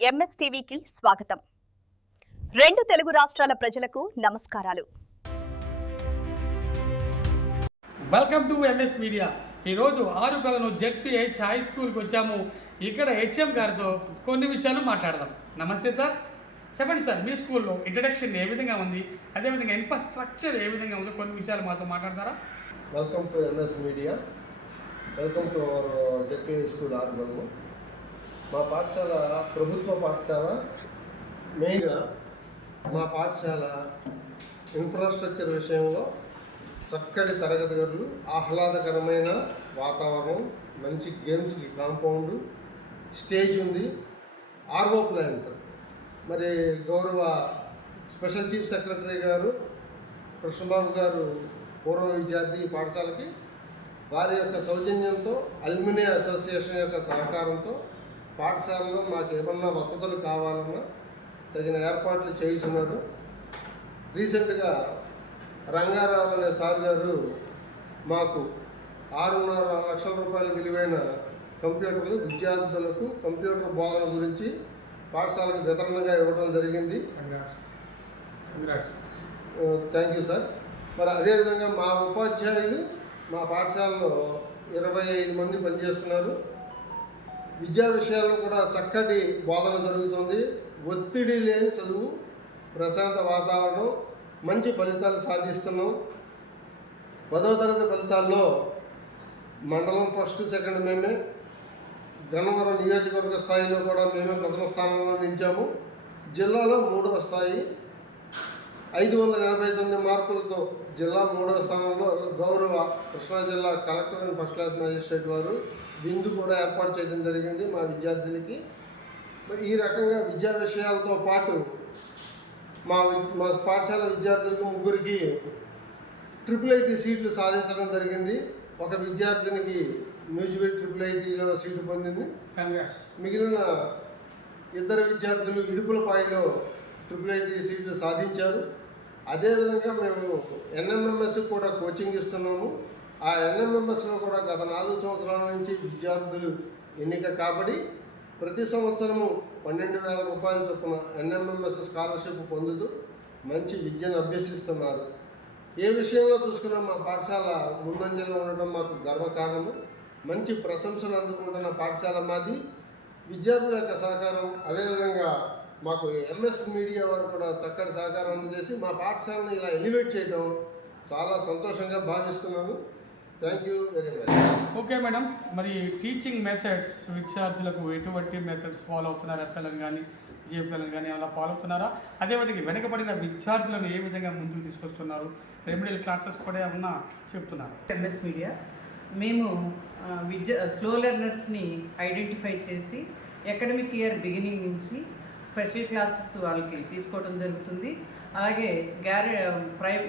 MS టీవీకి స్వాగతం. రెండు తెలుగు రాష్ట్రాల ప్రజలకు నమస్కారాలు. Welcome to MS media. ఈరోజు ఆరుకలను జెడ్పీహెచ్ హై స్కూల్కి వచ్చాము. ఇక్కడ హెచ్ఎం గారితో కొన్ని విషయాలు మాట్లాడదాం. నమస్తే సార్, చెప్పండి సార్, మీ స్కూల్లో ఇంట్రడక్షన్ ఏ విధంగా ఉంది, అదేవిధంగా ఇన్ఫ్రాస్ట్రక్చర్ ఏ విధంగా ఉందో కొన్ని విషయాలు మాతో మాట్లాడతారా? Welcome to MS media. Welcome to our ZPH school ఆరుకలను. మా పాఠశాల ప్రభుత్వ పాఠశాల. మెయిన్గా మా పాఠశాల ఇన్ఫ్రాస్ట్రక్చర్ విషయంలో చక్కటి తరగతి గదులు, ఆహ్లాదకరమైన వాతావరణం, మంచి గేమ్స్కి కాంపౌండ్, స్టేజ్ ఉంది, ఆర్ఓ ప్లాంట్. మరి గౌరవ స్పెషల్ చీఫ్ సెక్రటరీ గారు కృష్ణబాబు గారు పూర్వ విద్యార్థి పాఠశాలకి వారి యొక్క సౌజన్యంతో, అల్యూమినియం అసోసియేషన్ యొక్క సహకారంతో పాఠశాలలో మాకు ఏమన్నా వసతులు కావాలన్నా తగిన ఏర్పాట్లు చేస్తున్నారు. రీసెంట్గా రంగారావు అనే సార్ గారు మాకు 6.5 లక్షల రూపాయల విలువైన కంప్యూటర్లు విద్యార్థులకు కంప్యూటర్ బోధన గురించి పాఠశాలకు వితరణగా ఇవ్వడం జరిగింది. Thank you sir. మరి అదేవిధంగా మా ఉపాధ్యాయులు మా పాఠశాలలో 25 మంది పనిచేస్తున్నారు. విద్యా విషయాల్లో కూడా చక్కటి బోధన జరుగుతుంది. ఒత్తిడి లేని చదువు, ప్రశాంత వాతావరణం, మంచి ఫలితాలు సాధిస్తున్నాం. 10వ తరగతి ఫలితాల్లో మండలం ఫస్ట్, సెకండ్ మేమే, గన్నవరం నియోజకవర్గ స్థాయిలో కూడా మేమే ప్రథమ స్థానంలో నిలిచాము. జిల్లాలో 3వ స్థాయి, 589 మార్కులతో జిల్లా 3వ స్థానంలో. గౌరవ కృష్ణా జిల్లా collector and first class magistrate వారు విందు కూడా ఏర్పాటు చేయడం జరిగింది మా విద్యార్థులకి. మరి ఈ రకంగా విద్యా విషయాలతో పాటు మా పాఠశాల విద్యార్థులకు 3కి IIIT సీట్లు సాధించడం జరిగింది. ఒక విద్యార్థినికి మ్యూజిబిల్ IIITలో సీటు పొందింది. మిగిలిన 2 విద్యార్థులు ఇడుపులపాయలో IIIT సీట్లు సాధించారు. అదేవిధంగా మేము NMMS కూడా కోచింగ్ ఇస్తున్నాము. ఆ NMMSలో కూడా గత 4 సంవత్సరాల నుంచి విద్యార్థులు ఎన్నిక కాబడి ప్రతి సంవత్సరము 12,000 రూపాయల చొప్పున NMMS స్కాలర్షిప్ పొందుతూ మంచి విద్యను అభ్యసిస్తున్నారు. ఏ విషయంలో చూసుకున్నా మా పాఠశాల ముందంజలో ఉండడం మాకు గర్వకారణము. మంచి ప్రశంసలు అందుకుంటున్న పాఠశాల మాది. విద్యార్థుల యొక్క సహకారం, అదేవిధంగా మాకు ఎంఎస్ మీడియా వారు కూడా చక్కటి సహకారం అందజేసి మా పాఠశాలను ఇలా ఎలివేట్ చేయడం చాలా సంతోషంగా భావిస్తున్నాను. Thank you very much. Okay madam, మరి టీచింగ్ మెథడ్స్ విద్యార్థులకు ఎటువంటి మెథడ్స్ ఫాలో అవుతున్నారు? ఎఫ్ఎల్ఎన్ కానీ జిఎఫ్ఎల్ఎన్ కానీ అలా ఫాలో అవుతున్నారా? అదేవిధంగా వెనుకబడిన విద్యార్థులను ఏ విధంగా ముందుకు తీసుకొస్తున్నారు? రెమెడియల్ క్లాసెస్ కూడా ఏమన్నా చెప్తున్నారు? ఎంఎస్ మీడియా మేము స్లో లెర్నర్స్ని ఐడెంటిఫై చేసి అకాడమిక్ ఇయర్ బిగినింగ్ నుంచి స్పెషల్ క్లాసెస్ వాళ్ళకి తీసుకోవడం జరుగుతుంది. అలాగే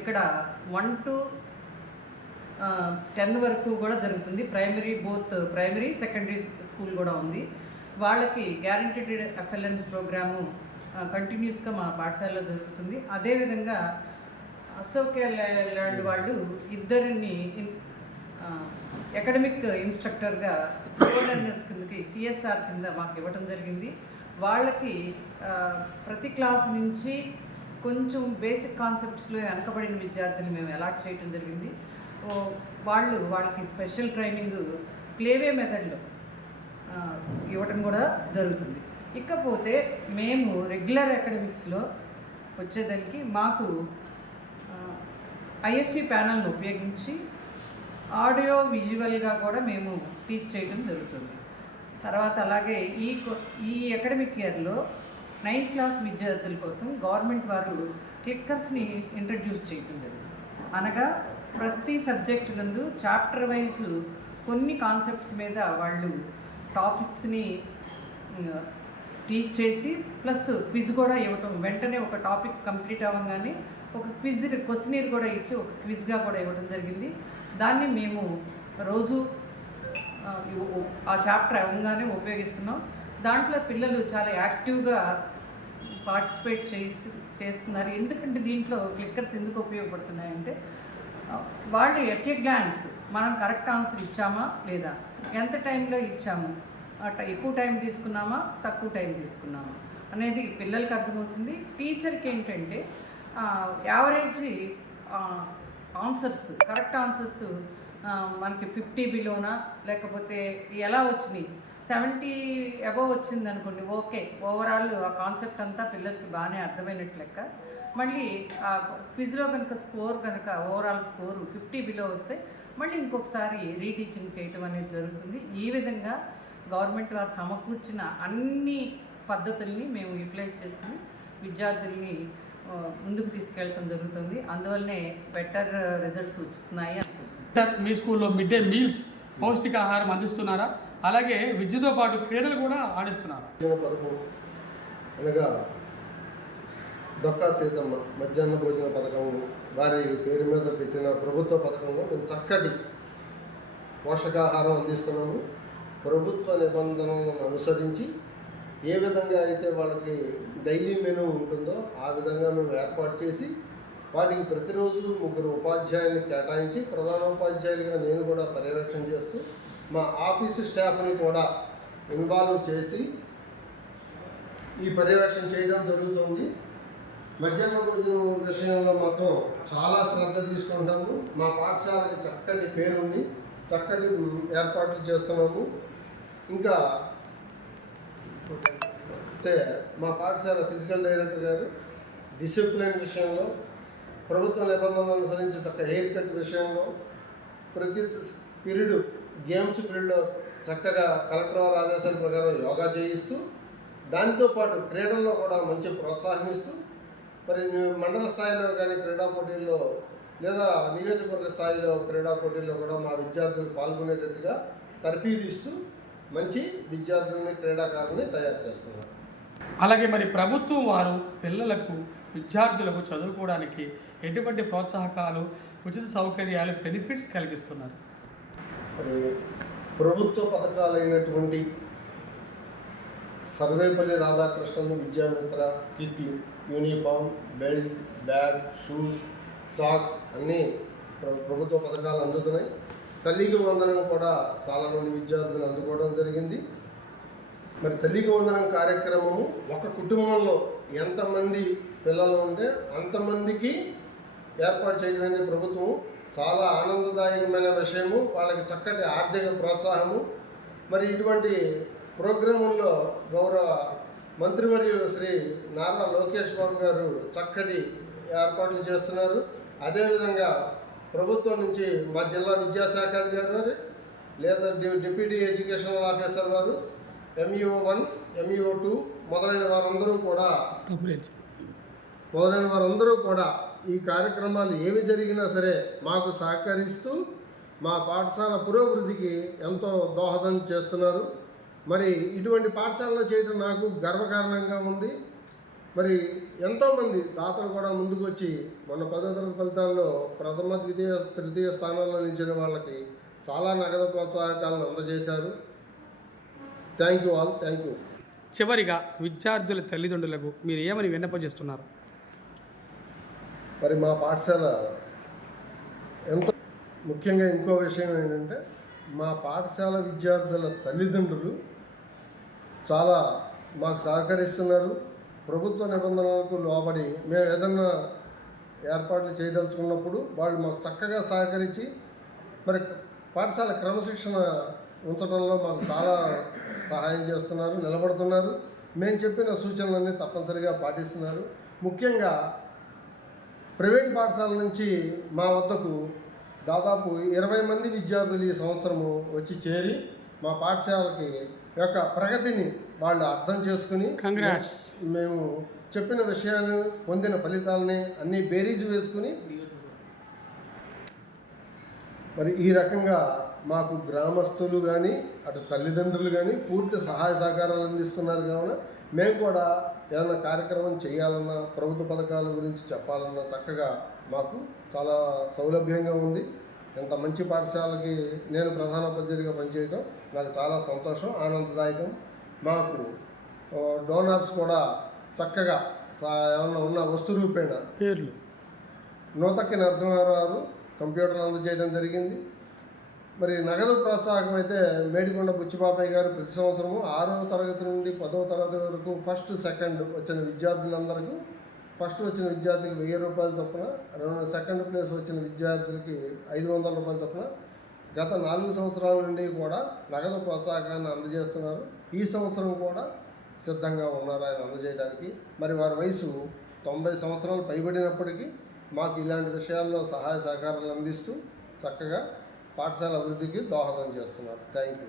ఇక్కడ 1 to 10 వరకు కూడా జరుగుతుంది. ప్రైమరీ సెకండరీ స్కూల్ కూడా ఉంది. వాళ్ళకి గ్యారంటీడ్ ఎఫ్ఎల్ఎన్ ప్రోగ్రాము కంటిన్యూస్గా మా పాఠశాలలో జరుగుతుంది. అదేవిధంగా అశోక్ ల్యాండ్ వాళ్ళు 2 అకాడమిక్ ఇన్స్ట్రక్టర్గా స్లో లెర్నర్స్ కిందకి CSR కింద మాకు ఇవ్వటం జరిగింది. వాళ్ళకి ప్రతి క్లాస్ నుంచి కొంచెం బేసిక్ కాన్సెప్ట్స్లో వెనకబడిన విద్యార్థులు మేము అలాట్ చేయడం జరిగింది. వాళ్ళకి స్పెషల్ ట్రైనింగ్ ప్లేవే మెథడ్లో ఇవ్వటం కూడా జరుగుతుంది. ఇకపోతే మేము రెగ్యులర్ అకాడమిక్స్లో వచ్చేదానికి మాకు IFE ప్యానల్ను ఉపయోగించి ఆడియో విజువల్గా కూడా మేము టీచ్ చేయడం జరుగుతుంది. తర్వాత అలాగే ఈ అకాడమిక్ ఇయర్లో 9th క్లాస్ విద్యార్థుల కోసం గవర్నమెంట్ వారు క్లిక్కర్స్ని ఇంట్రడ్యూస్ చేయడం జరిగింది. అనగా ప్రతి సబ్జెక్ట్ నందు చాప్టర్ వైజ్ కొన్ని కాన్సెప్ట్స్ మీద వాళ్ళు టాపిక్స్ని టీచ్ చేసి ప్లస్ క్విజ్ కూడా ఇవ్వటం. వెంటనే ఒక టాపిక్ కంప్లీట్ అవ్వగానే ఒక క్వశ్చనీర్ కూడా ఇచ్చి ఒక క్విజ్గా కూడా ఇవ్వడం జరిగింది. దాన్ని మేము రోజు ఆ చాప్టర్ అవ్వగానే ఉపయోగిస్తున్నాం. దాంట్లో పిల్లలు చాలా యాక్టివ్గా పార్టిసిపేట్ చేస్తున్నారు. ఎందుకంటే దీంట్లో క్లిక్కర్స్ ఎందుకు ఉపయోగపడుతున్నాయంటే వాళ్ళు ఎట్ ఏ గ్లాన్స్ మనం కరెక్ట్ ఆన్సర్ ఇచ్చామా లేదా, ఎంత టైంలో ఇచ్చాము, ఎక్కువ టైం తీసుకున్నామా తక్కువ టైం తీసుకున్నామా అనేది పిల్లలకి అర్థమవుతుంది. టీచర్కి ఏంటంటే యావరేజ్ ఆన్సర్స్, కరెక్ట్ ఆన్సర్స్ మనకి 50 బిలోనా లేకపోతే ఎలా వచ్చినాయి, 70 అబవ్ వచ్చింది అనుకోండి, ఓకే, ఓవరాల్ ఆ కాన్సెప్ట్ అంతా పిల్లలకి బాగానే అర్థమైనట్లు లెక్క. మళ్ళీ ఆ క్విజ్లో కనుక స్కోర్ కనుక ఓవరాల్ స్కోరు 50 బిలో వస్తే మళ్ళీ ఇంకొకసారి రీటీచింగ్ చేయటం అనేది జరుగుతుంది. ఈ విధంగా గవర్నమెంట్ వారు సమకూర్చిన అన్ని పద్ధతుల్ని మేము యూటిలైజ్ చేసుకుని విద్యార్థుల్ని ముందుకు తీసుకెళ్ళటం జరుగుతుంది. అందువల్లనే బెటర్ రిజల్ట్స్ వస్తున్నాయి అనుకుంటున్నాను. సార్, మీ స్కూల్లో మిడ్ డే మీల్స్ పౌష్టికాహారం అందిస్తున్నారా? అలాగే విద్యతో పాటు క్రీడలు కూడా ఆడిస్తున్నారా? పథకం అనగా దొక్కా సీతమ్మ మధ్యాహ్న భోజన పథకం వారి పేరు మీద పెట్టిన ప్రభుత్వ పథకంలో మేము చక్కటి పోషకాహారం అందిస్తున్నాము. ప్రభుత్వ నిబంధనలను అనుసరించి ఏ విధంగా అయితే వాళ్ళకి డైలీ మెనూ ఉంటుందో ఆ విధంగా మేము ఏర్పాటు చేసి వాటికి ప్రతిరోజు 3 ఉపాధ్యాయుల్ని కేటాయించి ప్రధానోపాధ్యాయులుగా నేను కూడా పర్యవేక్షణ చేస్తూ మా ఆఫీసు స్టాఫ్ని కూడా ఇన్వాల్వ్ చేసి ఈ పర్యవేక్షణ చేయడం జరుగుతుంది. మధ్యాహ్న భోజనం విషయంలో మాత్రం చాలా శ్రద్ధ తీసుకుంటాము. మా పాఠశాలకి చక్కటి పేరుంది, చక్కటి ఏర్పాట్లు చేస్తున్నాము. ఇంకా మా పాఠశాల ఫిజికల్ డైరెక్టర్ గారు డిసిప్లిన్ విషయంలో, ప్రభుత్వ నిబంధనలు అనుసరించి చక్క హెయిర్ కట్ విషయంలో, ప్రతి పీరియడ్ గేమ్స్ పీరియడ్లో చక్కగా కలెక్టర్ వారి ఆదేశాల ప్రకారం యోగా చేయిస్తూ దాంతోపాటు క్రీడల్లో కూడా మంచి ప్రోత్సాహం ఇస్తూ మరి మండల స్థాయిలో కానీ క్రీడా పోటీల్లో లేదా నియోజకవర్గ స్థాయిలో క్రీడా పోటీల్లో కూడా మా విద్యార్థులు పాల్గొనేటట్టుగా తర్ఫీదు ఇస్తూ మంచి విద్యార్థులని క్రీడాకారుల్ని తయారు చేస్తున్నారు. అలాగే మరి ప్రభుత్వం వారు పిల్లలకు విద్యార్థులకు చదువుకోవడానికి ఎటువంటి ప్రోత్సాహకాలు, ఉచిత సౌకర్యాలు, బెనిఫిట్స్ కలిగిస్తున్నారు? మరి ప్రభుత్వ పథకాలైనటువంటి సర్వేపల్లి రాధాకృష్ణన్ విద్యామిత్ర కిట్లు, uniform, belt, bag, shoes, socks అన్నీ ప్రభుత్వ పథకాలు అందుతున్నాయి. తల్లికి వందనం కూడా చాలామంది విద్యార్థులు అందుకోవడం జరిగింది. మరి తల్లికి వందనం కార్యక్రమము ఒక కుటుంబంలో ఎంతమంది పిల్లలు ఉంటే అంతమందికి ఏర్పాటు చేయడమైంది ప్రభుత్వం. చాలా ఆనందదాయకమైన విషయము, వాళ్ళకి చక్కటి ఆర్థిక ప్రోత్సాహము. మరి ఇటువంటి ప్రోగ్రాముల్లో గౌరవ మంత్రివర్యులు శ్రీ నారా లోకేష్ బాబు గారు చక్కటి ఏర్పాట్లు చేస్తున్నారు. అదేవిధంగా ప్రభుత్వం నుంచి మా జిల్లా విద్యాశాఖ అధికారి లేదా డిప్యూటీ ఎడ్యుకేషనల్ ఆఫీసర్ వారు, MUO1, MUO2 మొదలైన వారందరూ కూడా ఈ కార్యక్రమాలు ఏవి జరిగినా సరే మాకు సహకరిస్తూ మా పాఠశాల పురోభివృద్ధికి ఎంతో దోహదం చేస్తున్నారు. మరి ఇటువంటి పాఠశాలలో చేయడం నాకు గర్వకారణంగా ఉంది. మరి ఎంతోమంది దాతలు కూడా ముందుకు వచ్చి మన 10వ తరగతి ఫలితాల్లో ప్రథమ, ద్వితీయ, తృతీయ స్థానాల్లో నిలిచిన వాళ్ళకి చాలా నగదు ప్రోత్సాహకాలను అందజేశారు. Thank you all, thank you. చివరిగా విద్యార్థుల తల్లిదండ్రులకు మీరు ఏమని విన్నపజేస్తున్నారు? మరి మా పాఠశాల ఎంతో ముఖ్యంగా ఇంకో విషయం ఏంటంటే మా పాఠశాల విద్యార్థుల తల్లిదండ్రులు చాలా మాకు సహకరిస్తున్నారు. ప్రభుత్వ నిబంధనలకు లోబడి మేము ఏదన్నా ఏర్పాట్లు చేయదలుచుకున్నప్పుడు వాళ్ళు మాకు చక్కగా సహకరించి మరి పాఠశాల క్రమశిక్షణ ఉంచడంలో మాకు చాలా సహాయం చేస్తున్నారు, నిలబడుతున్నారు. మేము చెప్పిన సూచనలన్నీ తప్పనిసరిగా పాటిస్తున్నారు. ముఖ్యంగా ప్రైవేట్ పాఠశాల నుంచి మా వద్దకు దాదాపు 20 మంది విద్యార్థులు ఈ సంవత్సరము వచ్చి చేరి మా పాఠశాలకి యొక్క ప్రగతిని వాళ్ళు అర్థం చేసుకుని కంగ్రాట్స్. మేము చెప్పిన విషయాలు, పొందిన ఫలితాలని అన్నీ బేరీజు వేసుకుని మరి ఈ రకంగా మాకు గ్రామస్తులు కానీ అటు తల్లిదండ్రులు కానీ పూర్తి సహాయ సహకారాలు అందిస్తున్నారు. కావున మేము కూడా ఏదైనా కార్యక్రమం చేయాలన్నా, ప్రభుత్వ పథకాల గురించి చెప్పాలన్నా చక్కగా మాకు చాలా సౌలభ్యంగా ఉంది. ఎంత మంచి పాఠశాలకి నేను ప్రధానోపాధ్యాయుడిగా పనిచేయడం నాకు చాలా సంతోషం, ఆనందదాయకం. మాకు డోనర్స్ కూడా చక్కగా ఏమన్నా ఉన్న వస్తు రూపేణ పేర్లు నూతక్కి నరసింహారావు కంప్యూటర్లు అందజేయడం జరిగింది. మరి నగదు ప్రోత్సాహకం అయితే మేడికొండ బుచ్చిబాపయ్య గారు ప్రతి సంవత్సరము 6వ తరగతి నుండి 10వ తరగతి వరకు ఫస్ట్ సెకండ్ వచ్చిన విద్యార్థులందరికీ ఫస్ట్ వచ్చిన విద్యార్థికి 1000 రూపాయల చొప్పున, సెకండ్ ప్లేస్ వచ్చిన విద్యార్థులకి 500 రూపాయల చొప్పున గత 4 సంవత్సరాల నుండి కూడా నగదు ప్రోత్సాహకాన్ని అందజేస్తున్నారు. ఈ సంవత్సరం కూడా సిద్ధంగా ఉన్నారు ఆయన అందజేయడానికి. మరి వారి వయసు 90 సంవత్సరాలు పైబడినప్పటికీ మాకు ఇలాంటి విషయాల్లో సహాయ సహకారాలు అందిస్తూ చక్కగా పాఠశాల అభివృద్ధికి దోహదం చేస్తున్నారు. Thank you.